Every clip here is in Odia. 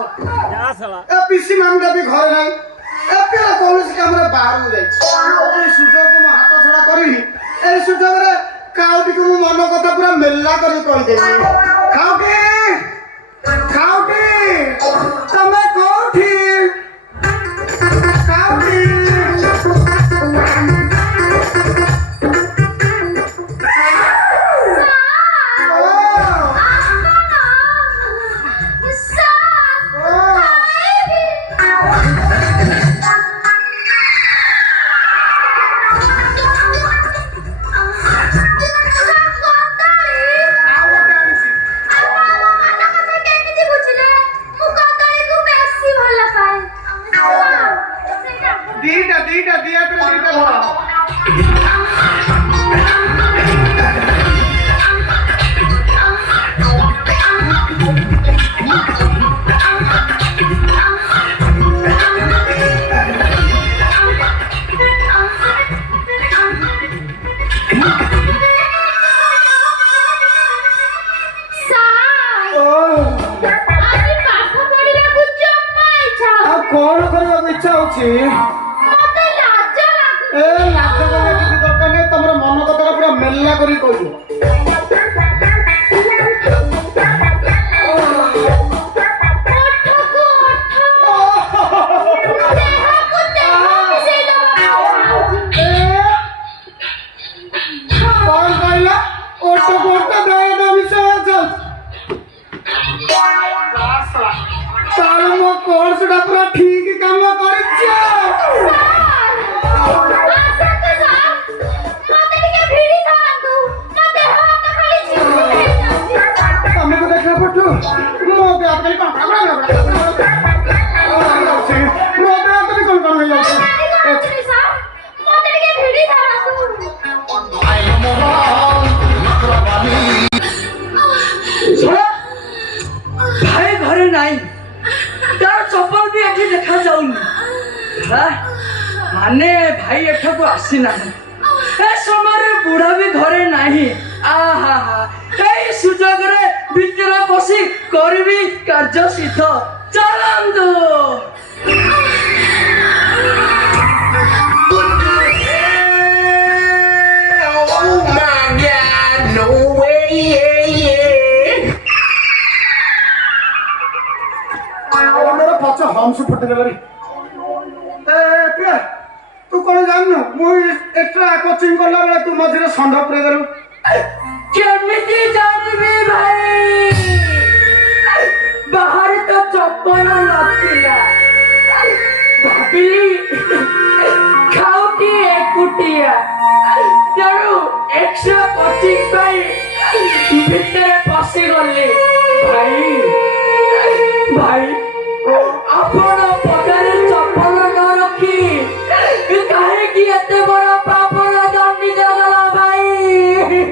जा साला ए पीसी मामटा भी घर नहीं ए पे कौन से काम रे बाहर जाई ए सुजोग को हाथ छड़ा करिनी ए सुजोग रे काउटी को मन कथा पूरा मेल्ला करी कहि देनी खाओके तमे कोठी खाओके माने भाई एठको आसी ना ए समय बुढ़ा भी घरे नहीं आहा ए सुजोग रे भीतर बसी करबी कार्य सिद्ध चलंदो हम से फटे गला रे ए तू कौन जाननु मु एक्स्ट्रा कोचिंग करला बेला तू मझरे संढ पुरे गलु केमिति जानबी भाई बाहर तो चप्पल नथिला भाबिली खाउटी एकुटिया तेणु एक्स्ट्रा कोचिंग पाई भीतर पसी गली भाई भाई आपण पगारे चप्पल न रखी काहे की एते बड़ा पापड़ दंडी देगला भाई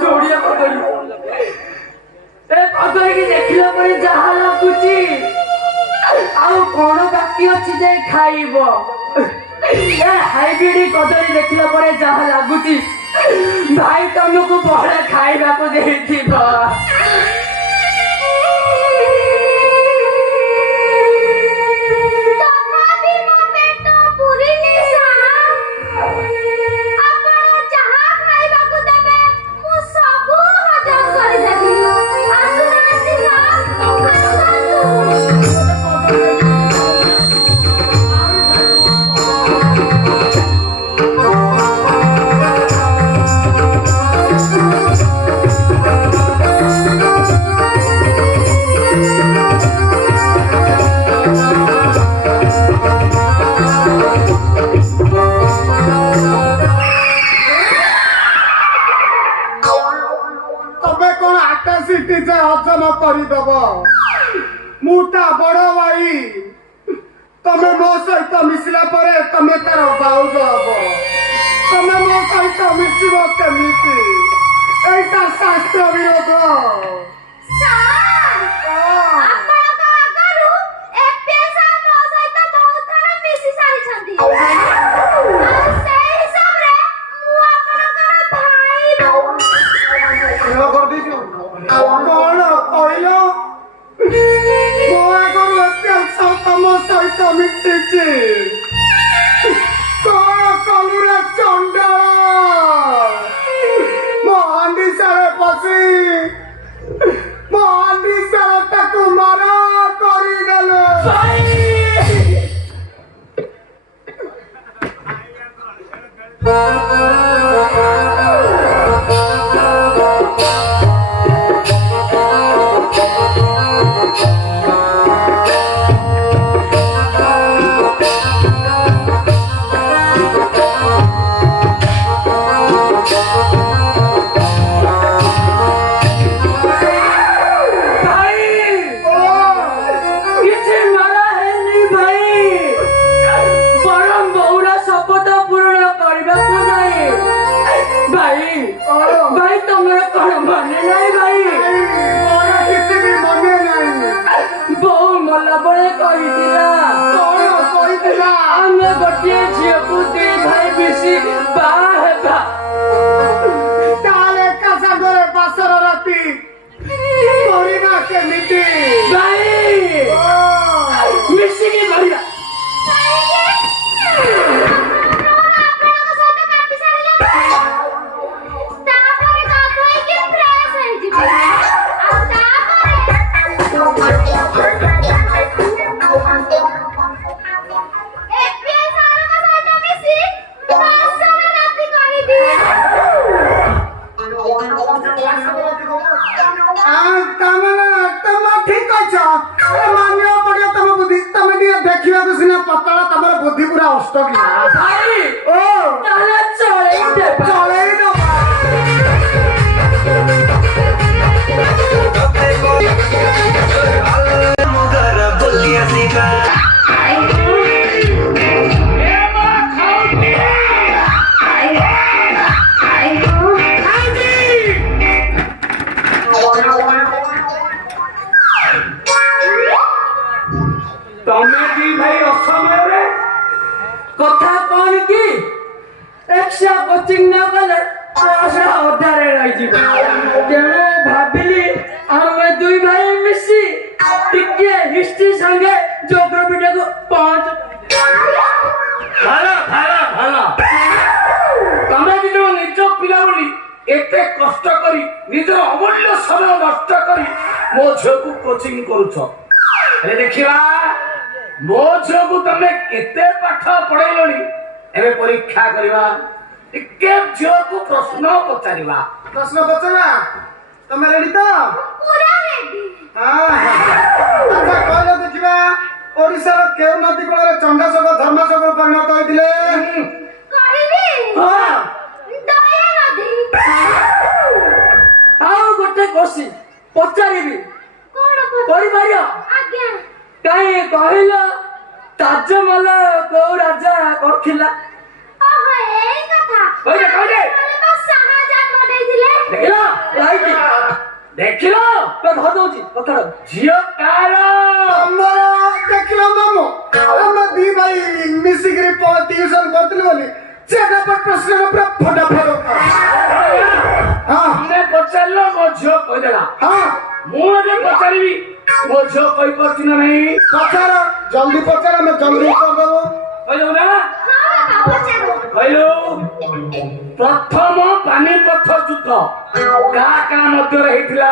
जोड़िया कदली ए कदली की देखिला परे जहा लागुची आउ कोन बाकी अछि जे खाइबो ए हाइब्रिड कदली देखिला परे जहा लागुची भाई तुमको बड़ा खाइबा को देथिबो मुटा बड़ भाई तमे मो सहित मिसला परे तमे तार बाउज हबो तमे मो सहित मिसिबो केमिति एटा शास्त्र विरोध सर आपण का आगरु एपीएस मो सहित बहुत थरा मिसी सारी छथि କରିଦିଅନ୍ତି ଆଉ ସେଇ ହିସାବରେ ମୁଁ ଆପଣଙ୍କର ଭାଇ ଖେଳ କରିଦେଇଛୁ କଣ କହିଲ ମୋ ଆଗରୁ ଏତେ ତମ ସହିତ ମିଶିଛି କଣ କଲୁରେ ଚଣ୍ଡାଳ ମୋ ହାଣ୍ଡିଶାଳେ ପଶି ମୋ ହାଣ୍ଡିଶାଳେ ତାକୁ ମାର କରିଦେଲୁ କିଛି ମାରା ହେଇନି ଭାଇ ବରଂ ବହୁର ଶପଥ ପୂରଣ କରିବାକୁ ଯାଏ ଭାଇ ଭାଇ ତମର କଣ ମନେ ନାହିଁ ଭାଇ ମୋର କିଛି ବି ମନେ ନାହିଁ ବୋଉ ମଲା ବେଳେ କହିଥିଲା କଣ କହିଥିଲା ଆମେ ଗୋଟିଏ ଝିଅକୁ ଦି ଭାଇ ମିଶି ବାହା ହେବା ତାହେଲେ ଏକା ସାଙ୍ଗରେ ବାସର ରାତି କରିବା କେମିତି ଭାଇ ମିଶିକି କରିବା ଆପଣଙ୍କ ସହିତ କାଟି ସାରିଲେ ତାପରେ ଗାଧୋଇକି ଫ୍ରେଶ ହେଇଯିବେ ଆଉ ତାପରେ ଏପିଏ ସାରଙ୍କ ସହିତ ମିଶି ବାସର ରାତି କରିଦିଏ ତମେ ଠିକ ଅଛ ମାନିବାକୁ ପଡିବ ତମ ବୁଦ୍ଧି ତମେ ଟିକେ ଦେଖିବାକୁ ସିନା ପତଳା ତମର ବୁଦ୍ଧି ପୁରା ଅଷ୍ଟକିଲା ଭାଇ ଓ ତାହେଲେ ଚଳେଇ ଦେବା ଚଳେଇ ଦବା ତମେ ଦି ଭାଇ ଅସମୟରେ କଥା କଣ କି ଏକ୍ସଟ୍ରା କୋଚିଂ ନ କଲେ ପଇସା ଅଧାରେ ରହିଯିବ ତେଣୁ ଭାବିଲି ଆମେ ଦୁଇ ଭାଇ ମିଶି ଟିକେ ହିଷ୍ଟ୍ରି ସାଙ୍ଗେ ଜୋଗ୍ରାଫିଟାକୁ ପହଞ୍ଚ ଭଲ ଭଲ ଭଲ ତମେ ବି ଯୋଉ ନିଜ ପିଲା ବୋଲି ଏତେ କଷ୍ଟ କରି ନିଜର ଅମୂଲ୍ୟ ସମୟ ନଷ୍ଟ କରି ମୋ ଝିଅକୁ କୋଚିଂ କରୁଛ ହେଲେ ଦେଖିବା ମୋ ଝିଅକୁ ତମେ କେତେ ପାଠ ପଢେଇଲଣି ଏବେ ପରୀକ୍ଷା କରିବା ଟିକେ ଝିଅକୁ ପ୍ରଶ୍ନ ପଚାରିବା ପ୍ରଶ୍ନ ପଚାରା ତମେ ରେଡି ତ ପୁରା ରେଡି ଆଚ୍ଛା କହିଲ ଦେଖିବା ଓଡିଶାର କେଉଁ ନଦୀ କୂଳରେ ଚଣ୍ଡାଶୋକ ଧର୍ମାଶୋକ ପରିଣତ ହୋଇଥିଲେ କହିବି ହଁ ଦୟା ନଦୀ ଆଉ ଗୋଟେ କୋଶ୍ଚିନ୍ ପଚାରିବି କଣ କରିପାରିବ ଆଜ୍ଞା କାହିଁ କହିଲ ତାଜମହଲ କୋଉ ରାଜା କରିଥିଲା ଓହୋ ଏଇ କଥା କହିଦେ, କହିଦେ। ତ ଶାହଜାହାନ ବନେଇଥିଲେ ଦେଖିଲ ରାଇଟ୍ ଦେଖିଲ ତ ଧରିଦଉଛି କଥା ଝିଅ କାର ଆମର ଦେଖିଲ ମାମୁ ଆମେ ଦି ଭାଇ ମିଶିକିରି ଟିଉସନ କରୁଥିଲୁ ବୋଲି ସେଟା ପ୍ରଶ୍ନ ପୁରା ଫଟାଫଟ ହଁ ତମେ ପଚାରିଲ ମୋ ଝିଅ କହିଦେଲା ହଁ ମୁଁ ଏବେ ପଚାରିବି ମୋ ଝିଅ କହିପାରୁଛି ନା ନାହିଁ ପଚାର ଜଲ୍ଦି ପଚାର ଆମେ ଜଲ୍ଦି ଉତ୍ତର ଦେବୁ କହିଦେବୁ ନା ହଁ ପଚାର କହିଲୁ ପ୍ରଥମ ପାନିପଥ ଯୁଦ୍ଧ କାହା କାହା ମଧ୍ୟରେ ହେଇଥିଲା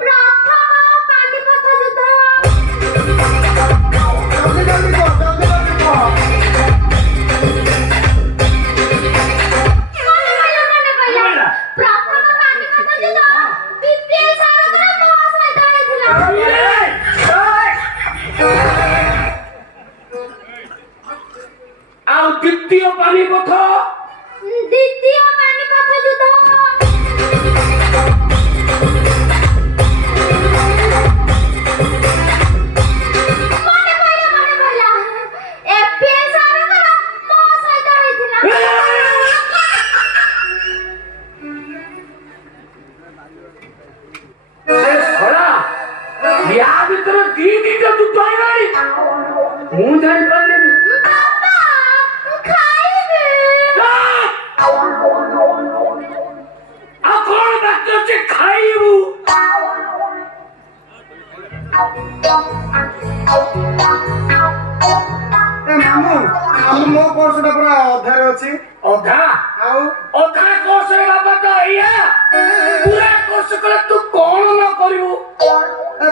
ପ୍ରଥମ ପାନିପଥ ଯୁଦ୍ଧ ଜଲ୍ଦି ଜଲ୍ଦି କହ ଜଲ୍ଦି ଜଲ୍ଦି କହ ମନେ ପଇଲା ପ୍ରଥମ ପାନିପଥ ଯୁଦ୍ଧ ବିପିଏଲ ସାରଙ୍କର ମୋ ସହିତ ହେଇଥିଲା ଆଉ ଦ୍ୱିତୀୟ ପାନିପଥ ଦ୍ୱିତୀୟ ପାନିପଥ ଯୁଦ୍ଧ ମନେ ପଇଲା ଏପିଏଲ ସାରଙ୍କର ମୋ ସହିତ ହେଇଥିଲା ୟା ଭିତରେ ଦିଟା ଯୁଦ୍ଧ ହେଇଗଲାଣି ମୁଁ ଜାଣିପାରିଲିନି ତା ମୋ କୋର୍ସଟା ପୁରା ଅଧାରେ ଅଛି। ଅଧା ଆଉ ଅଧା କୋର୍ସରେ ବାବା ତ ଏଇଆ ପୁରା କୋର୍ସ କଲେ ତୁ କଣ ନ କରିବୁ?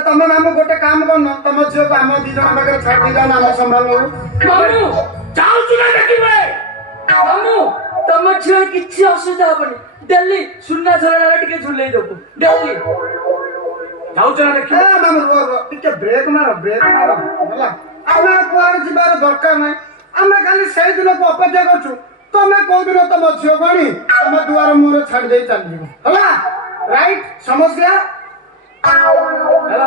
ତମେ ମାମୁଁ ଗୋଟେ କାମ କରୁନ, ତମ ଝିଅକୁ ଆମ 2 ଜଣ ପାଖରେ ଛାଡି ଦେଇଯାଅ ନା, ଆମେ ସମ୍ଭାଳିବୁ। ମାମୁଁ ଯାଉଛୁ ନା ଦେଖିବେ? ମାମୁଁ ତମ ଝିଅ କିଛି ଅସୁବିଧା ହବନି। ଡେଲି ସୁନା ଝରଣାରେ ଟିକେ ଝୁଲେଇ ଦବୁ ଡେଲି। ଯାଉଛୁ ନା ଦେଖିବେ? ମାମୁଁ ରୁହ ରୁହ, ଟିକେ ବ୍ରେକ୍ ମାର ହେଲା। ଆମେ କୁଆଡେ ଯିବାର ଦରକାର ନାହିଁ, ଆମେ ଖାଲି ସେଇ ଦିନକୁ ଅପେକ୍ଷା କରୁଛୁ। ତମେ କୋଉଦିନ ତମ ଝିଅକୁ ଆଣି ତମ ଦୁଆର ମୁହଁରେ ଛାଡି ଦେଇ ଚାଲିଯିବ, ହେଲା? ରାଇଟ୍? ସମସ୍ୟା ହେଲା?